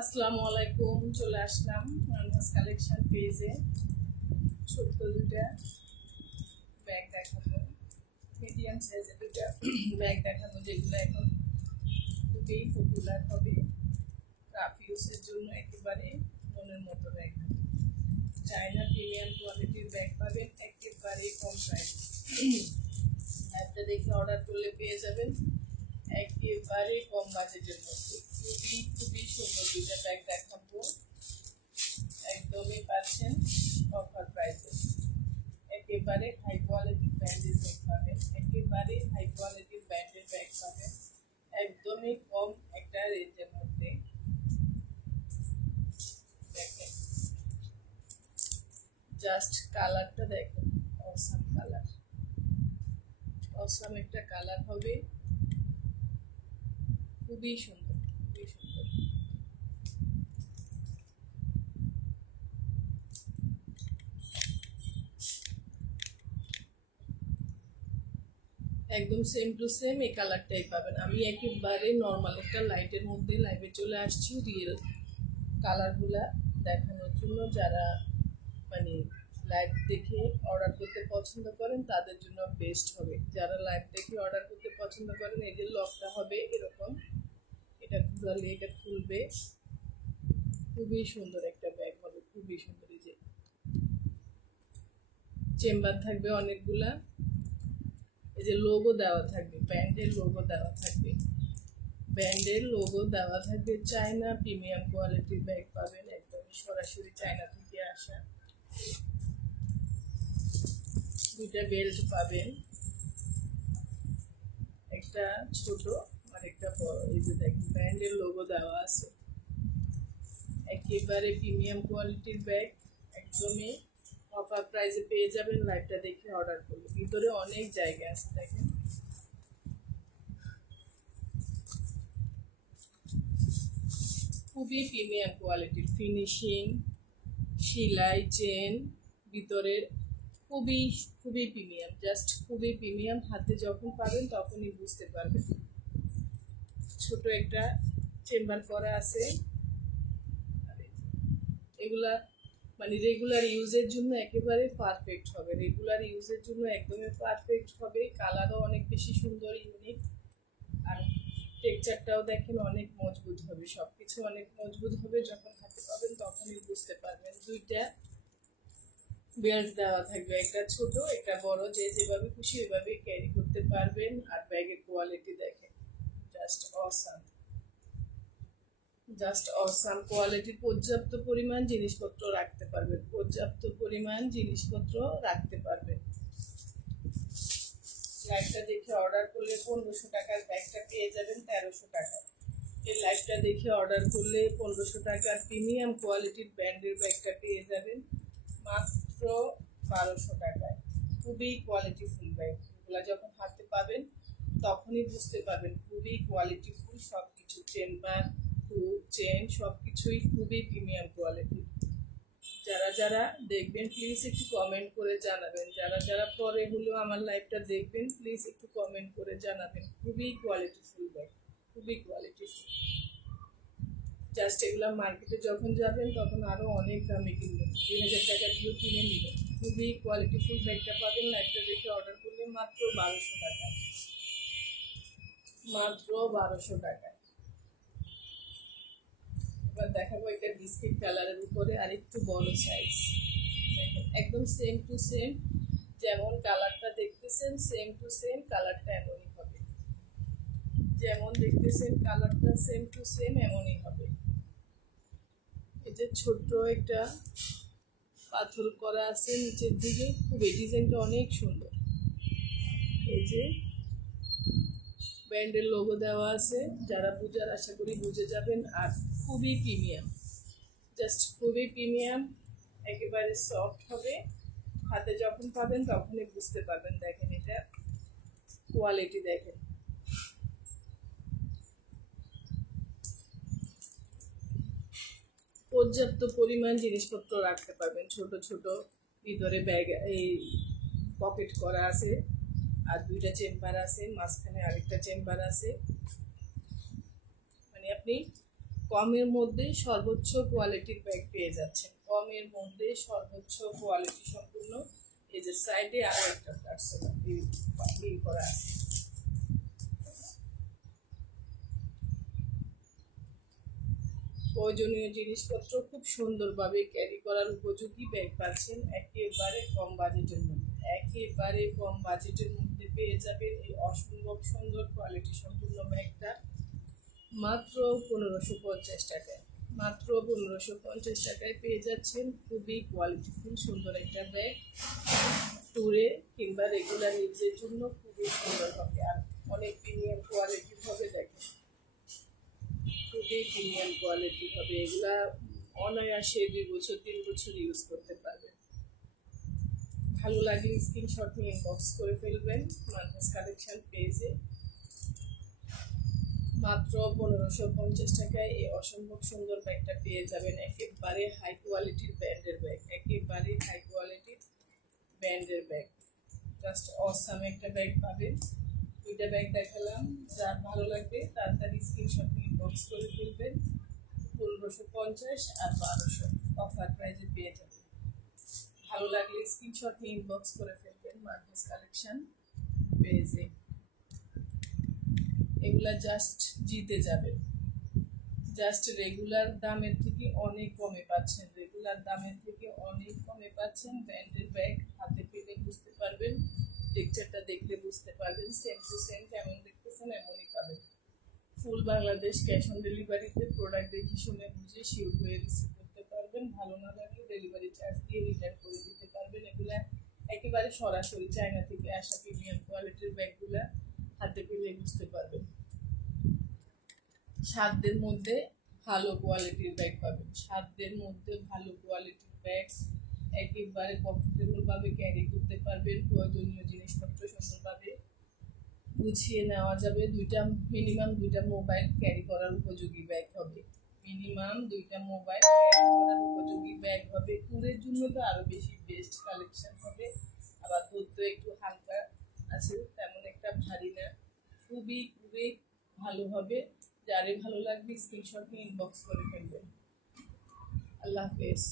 আসসালামু আলাইকুম, চলে আসলাম আনভাস কালেকশন পেজে। ছোট্ট দুইটা ব্যাগ দেখাবো, মিডিয়াম সাইজের দুইটা ব্যাগ দেখাবো, যেগুলো এখন খুবই পপুলার হবে। রাফ ইউজের জন্য একেবারে মনের মতো ব্যাগ হবে। চায়না প্রিমিয়াম কোয়ালিটির ব্যাগ পাবেন একেবারে কম প্রাইস। অ্যাপটা দেখে অর্ডার করলে পেয়ে যাবেন একেবারে কম বাজেটের মধ্যে। খুবই খুবই সুন্দর দুইটা ব্যাগ দেখাবো, একদমই পাচ্ছেন অফার প্রাইসে। একেবারে হাই কোয়ালিটির ব্র্যান্ডের ব্যাগ পাবেন, একেবারে হাই কোয়ালিটির ব্র্যান্ডের ব্যাগ পাবেন একদমই কম একটা রেঞ্জের মধ্যে। দেখেন জাস্ট কালারটা দেখেন, অসাম কালার, অসাম একটা কালার হবে, খুবই সুন্দর খুবই সুন্দর। একদম সেম টু সেম এই কালারটাই পাবেন। আমি একেবারে নর্মাল একটা লাইটের মধ্যে লাইভে চলে আসছি রিয়েল কালারগুলা দেখানোর জন্য। যারা মানে লাইভ দেখে অর্ডার করতে পছন্দ করেন তাদের জন্য বেস্ট হবে। যারা লাইভ দেখে অর্ডার করতে পছন্দ করেন, এই যে লকটা হবে এরকম, এটা ঘুরালে এটা খুলবে, খুবই সুন্দর একটা ব্যাগ হবে, খুবই সুন্দর। এই যে চেম্বার থাকবে অনেকগুলা, এই যে লোগো দেওয়া থাকবে, ব্র্যান্ডের লোগো দেওয়া থাকবে, ব্র্যান্ডের লোগো দেওয়া থাকবে। চায়না প্রিমিয়াম কোয়ালিটির ব্যাগ পাবেন, একদম সরাসরি চায়না থেকে আসা। দুইটা বেল্ট পাবেন, একটা ছোট আর একটা বড়। এই যে দেখেন ব্র্যান্ডের লোগো দেওয়া আছে, একেবারে প্রিমিয়াম কোয়ালিটির ব্যাগ, একদমই অফার প্রাইসে পেয়ে যাবেন। লাইভটা দেখে অর্ডার করলে ভিতরে অনেক জায়গা আছে, দেখেন খুবই প্রিমিয়াম কোয়ালিটির ফিনিশিং, সেলাই, চেন ভিতরের খুবই খুবই প্রিমিয়াম, জাস্ট খুবই প্রিমিয়াম। হাতে যখন পাবেন তখনই বুঝতে পারবেন। ছোট একটা চেম্বার করা আছে, এগুলা মানে রেগুলার ইউজের জন্য একেবারে পারফেক্ট হবে, রেগুলার ইউজের জন্য একদমই পারফেক্ট হবে। কালারও অনেক বেশি সুন্দর, ইউনিক, আর টেক্সচারটাও দেখেন অনেক মজবুত হবে, সব কিছু অনেক মজবুত হবে। যখন হাতে পাবেন তখনই বুঝতে পারবেন। দুইটা বেল্ট দেওয়া থাকবে, একটা ছোট একটা বড়, যে যেভাবে খুশি ওইভাবে ক্যারি করতে পারবেন। আর ব্যাগের কোয়ালিটি দেখেন, just awesome, just awesome quality. পর্যাপ্ত পরিমাণ জিনিসপত্র রাখতে পারবেন, পর্যাপ্ত পরিমাণ জিনিসপত্র রাখতে পারবেন। লাইভটা দেখে অর্ডার করলে 1500 টাকার ব্যাগটা পেয়ে যাবেন 1300 টাকায়। এই লাইভটা দেখে অর্ডার করলে 1500 টাকার প্রিমিয়াম কোয়ালিটির ব্র্যান্ডের ব্যাগটা পেয়ে যাবেন মাত্র 1200 টাকায়। খুবই কোয়ালিটিফুল ব্যাগ, এগুলো যখন হাতে পাবেন তখনই বুঝতে পারবেন খুবই কোয়ালিটিফুল। সব কিছু চেম্বার, হুক, চেন সব কিছুই খুবই প্রিমিয়াম কোয়ালিটি। যারা যারা দেখবেন প্লিজ একটু কমেন্ট করে জানাবেন, যারা যারা পরে হলেও আমার লাইভটা দেখবেন প্লিজ একটু কমেন্ট করে জানাবেন। খুবই কোয়ালিটিফুল ব্যাগ, খুবই কোয়ালিটিফুল। জাস্ট এগুলা মার্কেটে যখন যাবেন তখন আরও অনেক দামে কিনবেন, 2000 টাকা দিয়েও কিনে নেবেন। খুবই কোয়ালিটিফুল ব্যাগটা পাবেন লাইভটা দেখে অর্ডার করলে মাত্র 1200 টাকায়, মাত্র 1200 টাকায়। এবার দেখাবো একটা বিস্কিট কালারের উপরে আর একটু বড় সাইজ। একদম সেম টু সেম, যেমন কালারটা দেখতেছেন সেম টু সেম কালারটা এমনই হবে, যেমন দেখতেছেন কালারটা সেম টু সেম এমনই হবে। এই যে ছোট্ট একটা পাথর করা আছে নিচের দিকে, খুবই ডিজাইনটা অনেক সুন্দর। এই যে ব্র্যান্ডের লোগো দেওয়া আছে, যারা বুঝার আশা করি বুঝে যাবেন। আর খুবই প্রিমিয়াম, জাস্ট খুবই প্রিমিয়াম, একেবারে সফট হবে। হাতে যখন পাবেন তখনই বুঝতে পারবেন। দেখেন এটা কোয়ালিটি দেখেন, পর্যাপ্ত পরিমাণ জিনিসপত্র রাখতে পারবেন। ছোট ছোট ভিতরে ব্যাগ, এই পকেট করা আছে, আর দুইটা চেম্বার আছে, মাঝখানে আরেকটা চেম্বার আছে। মানে আপনি কমের মধ্যে সর্বোচ্চ কোয়ালিটির ব্যাগ পেয়ে যাচ্ছেন, কমের মধ্যে সর্বোচ্চ কোয়ালিটি সম্পূর্ণ। এই যে সাইডে আরো একটা পার্সোনাল বিল করা আছে। প্রয়োজনীয় জিনিসপত্র খুব সুন্দরভাবে ক্যারি করার উপযোগী ব্যাগ পাচ্ছেন একেবারে কম বাজেটের মধ্যে। একেবারে কম বাজেটের মধ্যে পেয়ে যাবেন এই অসম্ভব সুন্দর কোয়ালিটি সম্পূর্ণ ব্যাগটা মাত্র 1550 টাকায়। মাত্র 1550 টাকায় পেয়ে যাচ্ছেন খুবই কোয়ালিটিফুল সুন্দর একটা ব্যাগ। ট্যুরে কিংবা রেগুলার ইউজের জন্য খুবই সুন্দর হবে আর অনেক প্রিমিয়াম কোয়ালিটির হবে। দেখেন খুবই প্রিমিয়াম কোয়ালিটির হবে, এগুলা অনায়াসে 2 বছর 3 বছর ইউজ করতে পারবেন। ভালো লাগলে স্ক্রিনশট নিয়ে ইনবক্স করে ফেলবেন মানহাস কালেকশন পেজে। মাত্র 1550 টাকায় এই অসম্ভব সুন্দর ব্যাগটা পেয়ে যাবেন। একেবারে হাই কোয়ালিটির ব্র্যান্ডের ব্যাগ, একেবারে হাই কোয়ালিটির ব্র্যান্ডের ব্যাগ। জাস্ট অসাম একটা ব্যাগ পাবেন। দুইটা ব্যাগ দেখালাম, যার ভালো লাগবে তাড়াতাড়ি স্ক্রিনশট নিয়ে ইনবক্স করে ফেলবেন। 1550 আর 1200 অফার প্রাইজে পেয়ে যাবেন। ভালো লাগলে স্ক্রিনশট নিয়ে ইনবক্স করে ফেলবেন মানহাস কালেকশন পেজে। এগুলা জাস্ট জিতে যাবেন, জাস্ট রেগুলার দামের থেকে অনেক কমে পাচ্ছেন, রেগুলার দামের থেকে অনেক কমে পাচ্ছেন। ব্র্যান্ডের ব্যাগ হাতে পেলে বুঝতে পারবেন, টেক্সচারটা দেখলে বুঝতে পারবেন। সেম টু সেম যেমন দেখতেছেন এমনই পাবেন। ফুল বাংলাদেশ ক্যাশ অন ডেলিভারিতে প্রোডাক্ট দেখে শুনে বুঝে শিওর হয়ে রিসিভ করতে পারবেন। ভালো না লাগলে ডেলিভারি চার্জ দিয়ে রিটার্ন করে দিতে পারবেন। এগুলা একেবারে সরাসরি চায়না থেকে আসা প্রিমিয়াম কোয়ালিটির ব্যাগগুলা হাতে পেলে বুঝতে পারবেন। সাধ্যের মধ্যে ভালো কোয়ালিটির ব্যাগ পাবেন, সাধ্যের মধ্যে ভালো কোয়ালিটির ব্যাগ একেবারে কমফোর্টেবল ভাবে ক্যারি করতে পারবেন। প্রয়োজনীয় জিনিসপত্র সুন্দরভাবে গুছিয়ে নেওয়া যাবে। মিনিমাম দুইটা মোবাইল ক্যারি করার উপযোগী ব্যাগ হবে, মিনিমাম 2টা মোবাইল ক্যারি করার উপযোগী ব্যাগ হবে। ট্যুরের জন্য তো আরো বেশি বেস্ট কালেকশন হবে। আবার ধরতে একটু হালকা আছে, তেমন একটা ভারী না, খুবই খুবই ভালো হবে। যারে ভালো লাগবে স্ক্রিনশট নিয়ে ইনবক্স করে ফেলবেন। আল্লাহ হাফেজ।